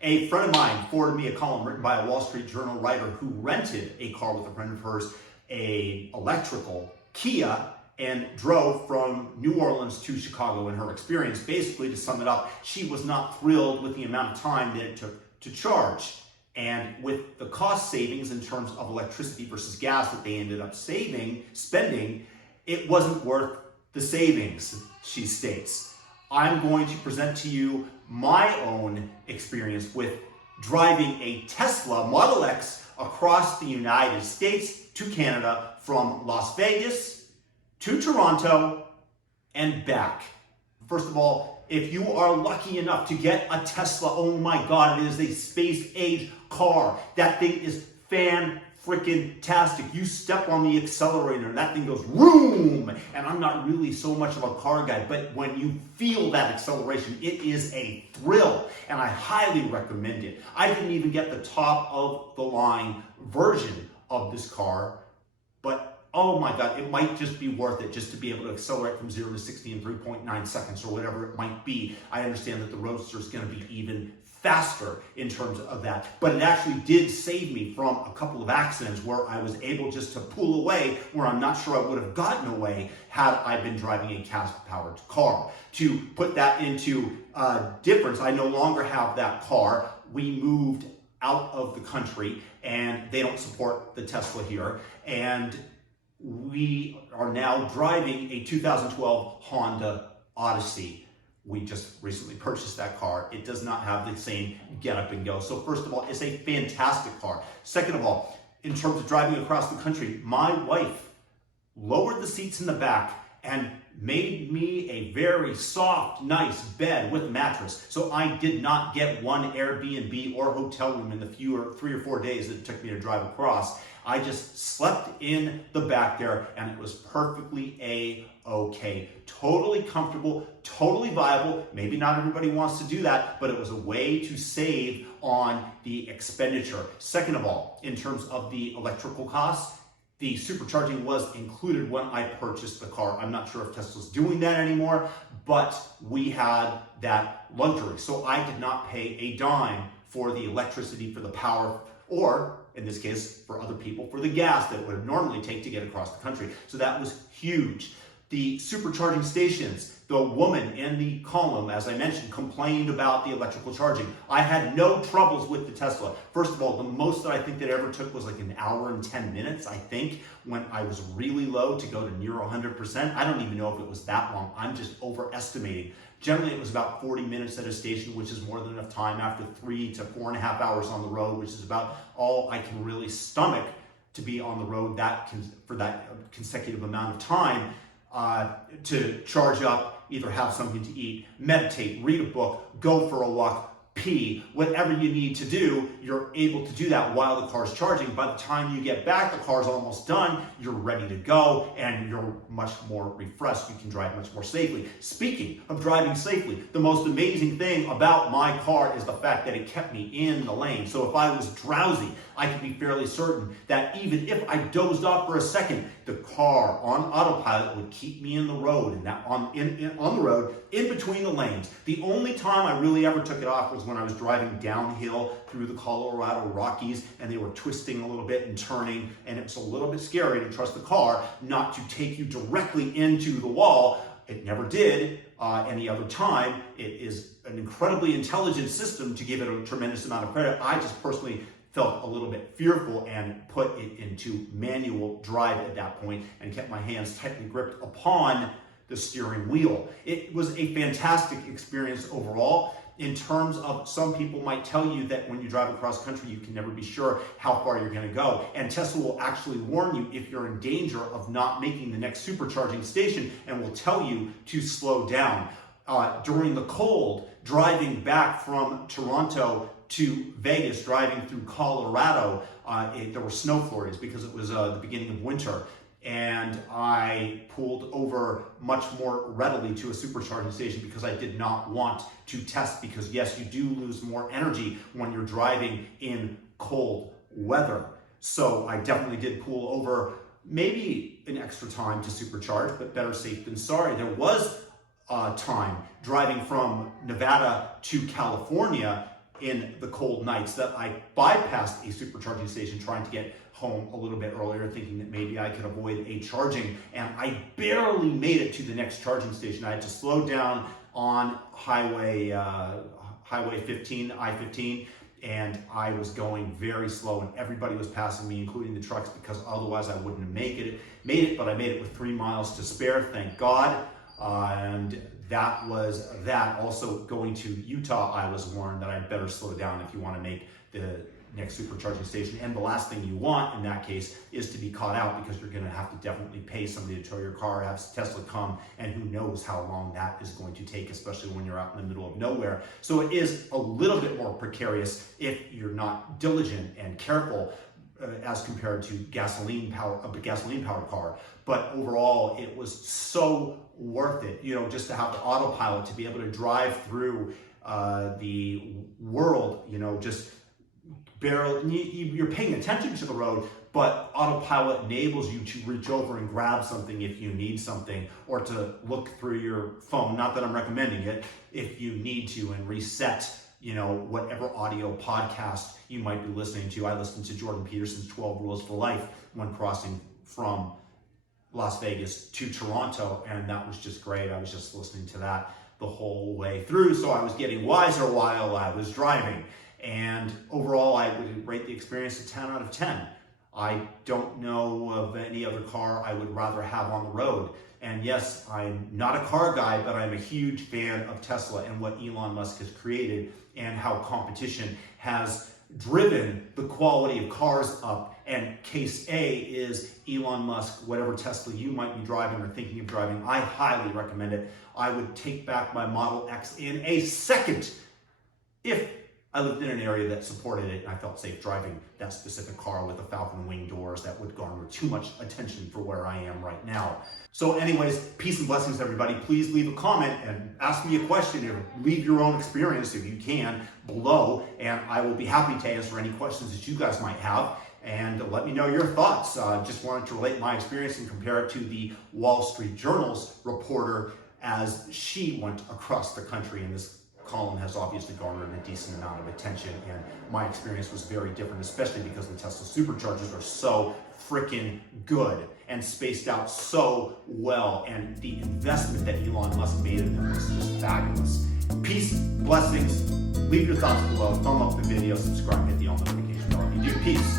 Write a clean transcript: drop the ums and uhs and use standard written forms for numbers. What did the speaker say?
A friend of mine forwarded me a column written by a Wall Street Journal writer who rented a car with a friend of hers, a electrical Kia, and drove from New Orleans to Chicago. In her experience, basically, to sum it up, she was not thrilled with the amount of time that it took to charge. And with the cost savings in terms of electricity versus gas that they ended up spending, it wasn't worth the savings, she states. I'm going to present to you my own experience with driving a Tesla Model X across the United States to Canada from Las Vegas to Toronto and back. First of all, if you are lucky enough to get a Tesla, oh my God, it is a space-age car. That thing is fan-freaking-tastic. You step on the accelerator and that thing goes room. And I'm not really so much of a car guy, but when you feel that acceleration, it is a thrill. And I highly recommend it. I didn't even get the top of the line version of this car, but oh my God, it might just be worth it just to be able to accelerate from 0 to 60 in 3.9 seconds or whatever it might be. I understand that the Roadster is going to be even faster in terms of that, but it actually did save me from a couple of accidents where I was able just to pull away where I'm not sure I would have gotten away had I been driving a gas-powered car. To put that into difference, I no longer have that car. We moved out of the country and they don't support the Tesla here, and we are now driving a 2012 Honda Odyssey. We just recently purchased that car. It does not have the same get up and go. So first of all, it's a fantastic car. Second of all, in terms of driving across the country, my wife lowered the seats in the back and made me a very soft, nice bed with a mattress. So I did not get one Airbnb or hotel room in the 3 or 4 days that it took me to drive across. I just slept in the back there and it was perfectly A-okay. Totally comfortable, totally viable. Maybe not everybody wants to do that, but it was a way to save on the expenditure. Second of all, in terms of the electrical costs, the supercharging was included when I purchased the car. I'm not sure if Tesla's doing that anymore, but we had that luxury. So I did not pay a dime for the electricity, for the power, or in this case, for other people, for the gas that it would normally take to get across the country. So that was huge. The supercharging stations, the woman in the column, as I mentioned, complained about the electrical charging. I had no troubles with the Tesla. First of all, the most that I think that it ever took was like an hour and 10 minutes, I think, when I was really low to go to near 100%. I don't even know if it was that long. I'm just overestimating. Generally, it was about 40 minutes at a station, which is more than enough time after 3 to 4.5 hours on the road, which is about all I can really stomach to be on the road for that consecutive amount of time. To charge up, either have something to eat, meditate, read a book, go for a walk, pee, whatever you need to do, you're able to do that while the car's charging. By the time you get back, the car's almost done, you're ready to go, and you're much more refreshed. You can drive much more safely. Speaking of driving safely, the most amazing thing about my car is the fact that it kept me in the lane. So if I was drowsy, I could be fairly certain that even if I dozed off for a second, the car on autopilot would keep me in the road, and that on the road in between the lanes. The only time I really ever took it off was when I was driving downhill through the Colorado Rockies and they were twisting a little bit and turning, and it was a little bit scary to trust the car not to take you directly into the wall. It never did any other time. It is an incredibly intelligent system, to give it a tremendous amount of credit. I just personally felt a little bit fearful and put it into manual drive at that point and kept my hands tightly gripped upon the steering wheel. It was a fantastic experience overall. In terms of, some people might tell you that when you drive across country, you can never be sure how far you're going to go. And Tesla will actually warn you if you're in danger of not making the next supercharging station, and will tell you to slow down. During the cold, driving back from Toronto to Vegas, driving through Colorado, there were snow flurries because it was the beginning of winter. And I pulled over much more readily to a supercharging station because I did not want to test, because yes, you do lose more energy when you're driving in cold weather. So I definitely did pull over, maybe an extra time to supercharge, but better safe than sorry. There was time driving from Nevada to California in the cold nights that I bypassed a supercharging station trying to get home a little bit earlier, thinking that maybe I could avoid a charging, and I barely made it to the next charging station. I had to slow down on Highway 15, I-15, and I was going very slow, and everybody was passing me, including the trucks, because otherwise I wouldn't have made it, but I made it with 3 miles to spare, thank God. And that was that. Also, going to Utah, I was warned that I'd better slow down if you want to make the next supercharging station. And the last thing you want in that case is to be caught out, because you're going to have to definitely pay somebody to tow your car, have Tesla come, and who knows how long that is going to take, especially when you're out in the middle of nowhere. So it is a little bit more precarious if you're not diligent and careful as compared to a gasoline powered car. But overall, it was so worth it, just to have the autopilot, to be able to drive through the world, just barely, you're paying attention to the road, but autopilot enables you to reach over and grab something if you need something, or to look through your phone, not that I'm recommending it, if you need to, and reset whatever audio podcast you might be listening to. I listened to Jordan Peterson's 12 Rules for Life when crossing from Las Vegas to Toronto, and that was just great. I was just listening to that the whole way through, so I was getting wiser while I was driving. And overall, I would rate the experience a 10 out of 10. I don't know of any other car I would rather have on the road. And yes, I'm not a car guy, but I'm a huge fan of Tesla and what Elon Musk has created, and how competition has driven the quality of cars up. And case A is Elon Musk, whatever Tesla you might be driving or thinking of driving, I highly recommend it. I would take back my Model X in a second if I lived in an area that supported it and I felt safe driving that specific car with the Falcon Wing doors that would garner too much attention for where I am right now. So anyways, peace and blessings, everybody. Please leave a comment and ask me a question, or leave your own experience if you can below, and I will be happy to answer any questions that you guys might have. And let me know your thoughts. Just wanted to relate my experience and compare it to the Wall Street Journal's reporter as she went across the country, and this column has obviously garnered a decent amount of attention, and my experience was very different, especially because the Tesla superchargers are so freaking good and spaced out so well, and the investment that Elon Musk made in them was just fabulous. Peace, blessings, leave your thoughts below, thumb up the video, subscribe, hit the all notification bell if you do. Peace.